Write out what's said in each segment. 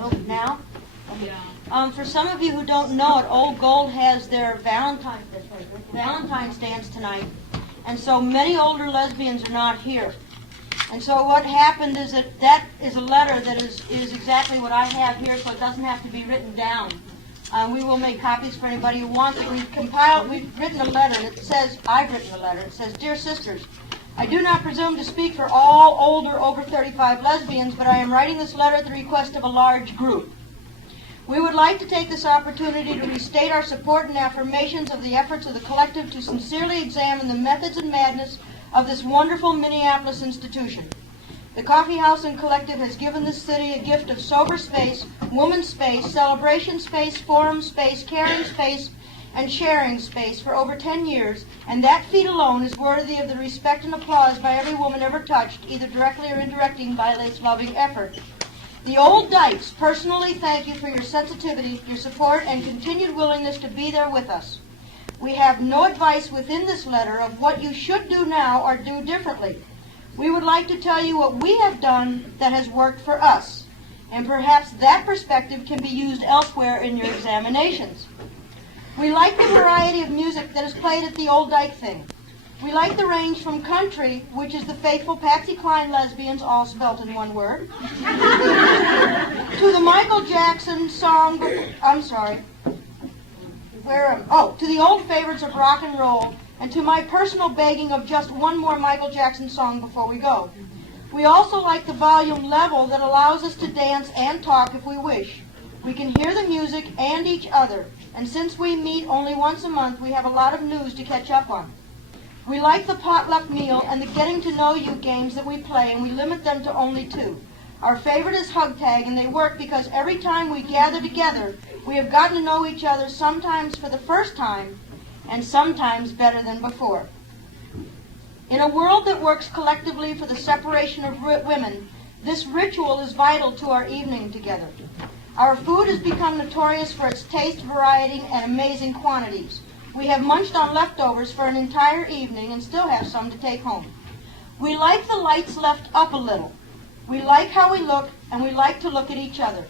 Oh, now? Okay. For some of you who don't know it, Old Gold has their Valentine's dance tonight, and so many older lesbians are not here. And so what happened is that is a letter that is exactly what I have here, so it doesn't have to be written down. We will make copies for anybody who wants it. We've written a letter, and it says, I've written a letter. It says, "Dear sisters, I do not presume to speak for all older, over 35 lesbians, but I am writing this letter at the request of a large group. We would like to take this opportunity to restate our support and affirmations of the efforts of the collective to sincerely examine the methods and madness of this wonderful Minneapolis institution. The Coffeehouse and Collective has given this city a gift of sober space, woman's space, celebration space, forum space, caring space, and sharing space for over 10 years, and that feat alone is worthy of the respect and applause by every woman ever touched, either directly or indirectly, by this loving effort. The old Dykes personally thank you for your sensitivity, your support, and continued willingness to be there with us. We have no advice within this letter of what you should do now or do differently. We would like to tell you what we have done that has worked for us, and perhaps that perspective can be used elsewhere in your examinations. We like the variety of music that is played at the Old Dyke thing. We like the range from country, which is the faithful Patsy Cline lesbians, all spelt in one word, to the Michael Jackson song, to the old favorites of rock and roll, and to my personal begging of just one more Michael Jackson song before we go. We also like the volume level that allows us to dance and talk if we wish. We can hear the music and each other, and since we meet only once a month, we have a lot of news to catch up on. We like the potluck meal and the getting to know you games that we play, and we limit them to only 2. Our favorite is Hug Tag, and they work because every time we gather together, we have gotten to know each other, sometimes for the first time, and sometimes better than before. In a world that works collectively for the separation of women, this ritual is vital to our evening together. Our food has become notorious for its taste, variety, and amazing quantities. We have munched on leftovers for an entire evening and still have some to take home. We like the lights left up a little. We like how we look, and we like to look at each other.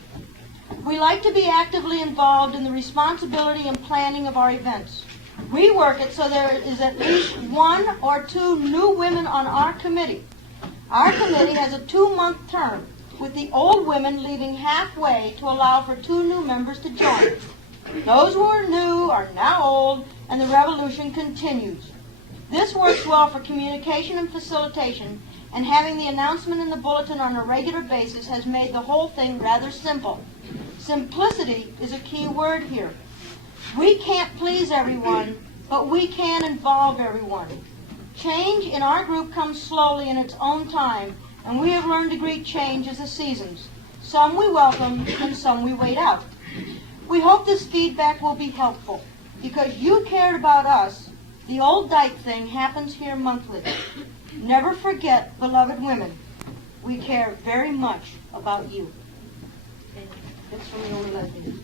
We like to be actively involved in the responsibility and planning of our events. We work it so there is at least 1 or 2 new women on our committee. Our committee has a 2-month term, with the old women leaving halfway to allow for 2 new members to join. Those who are new are now old, and the revolution continues. This works well for communication and facilitation, and having the announcement in the bulletin on a regular basis has made the whole thing rather simple. Simplicity is a key word here. We can't please everyone, but we can involve everyone. Change in our group comes slowly in its own time, and we have learned to greet change as the seasons. Some we welcome, and some we wait out. We hope this feedback will be helpful. Because you cared about us, the Old Dyke thing happens here monthly. Never forget, beloved women, we care very much about you. It's from the only lesbian.